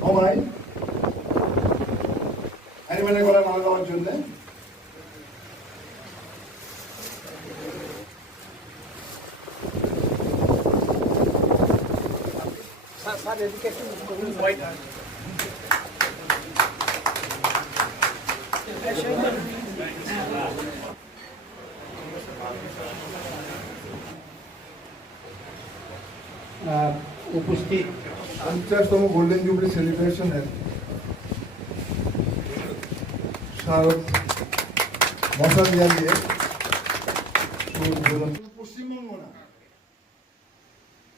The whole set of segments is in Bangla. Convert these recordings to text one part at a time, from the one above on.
সবাই অ্যানিমেলের গলায় মালা দেওয়ার জন্য আহ, উপস্থিত। পঞ্চাশতম গোল্ডেন জুবলি সেলিব্রেশনের স্মারক মশা দিয়া দিয়ে শুরু করলাম। পশ্চিমবঙ্গ না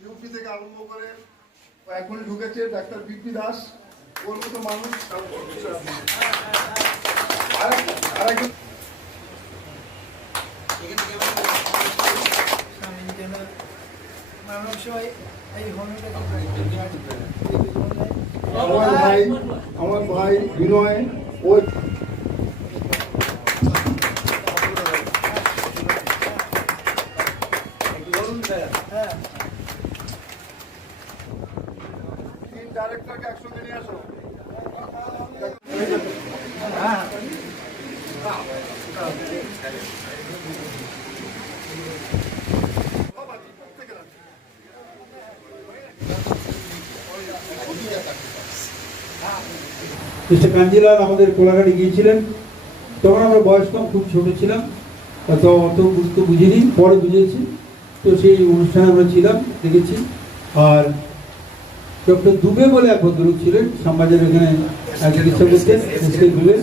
ইউপি থেকে আরম্ভ করে এখন ঢুকেছে ডাক্তার বিপি দাস। ওর মতো মানুষ। আর- মানব সবাই এই আমার ভাই আমার ভাই বিনয় ও হ্যাঁ। ডাইরেক্টরকে একসঙ্গে নিয়ে আসো। মিস্টার কাঞ্জিলাল আমাদের কোলাঘাটে গিয়েছিলেন। তখন আমরা বয়স কম খুব ছোট ছিলাম। তো অত গুরুত্ব বুঝিনি, পরে বুঝেছি। তো সেই অনুষ্ঠানে আমরা ছিলাম, দেখেছি। আর ডক্টর দুবে বলে এক ভদ্রলোক ছিলেন শ্যামবাজার এখানে চিকিৎসা করতেন দুবে।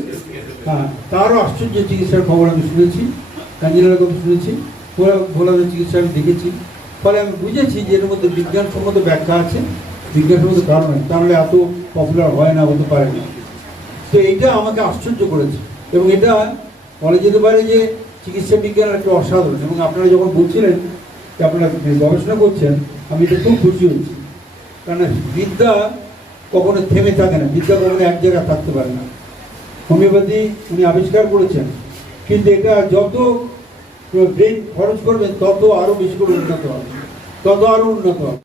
হ্যাঁ তারও আশ্চর্য চিকিৎসার খবর আমি শুনেছি, কাঞ্জিলালের কথা শুনেছি। ভোলা ভোলাদের চিকিৎসা আমি দেখেছি। ফলে আমি বুঝেছি যে এর মধ্যে বিজ্ঞানসম্মত ব্যাখ্যা আছে। বিজ্ঞানসম্মত কারণ তাহলে এত পপুলার হয় না, হতে পারে না। তো এইটা আমাকে আশ্চর্য করেছে। এবং এটা বলা যেতে পারে যে চিকিৎসা বিজ্ঞান একটা অসাধারণ। এবং আপনারা যখন বলছিলেন যে আপনারা গবেষণা করছেন, আমি এটা খুব খুশি হচ্ছি কারণ বিদ্যা কখনো থেমে থাকে না। বিদ্যা কখনো এক জায়গায় থাকতে পারে না। হোমিওপ্যাথি উনি আবিষ্কার করেছেন। কিন্তু এটা যত ব্রেন খরচ করবেন তত আরও বেশি করে উন্নত হবে। তত আরও উন্নত হবে।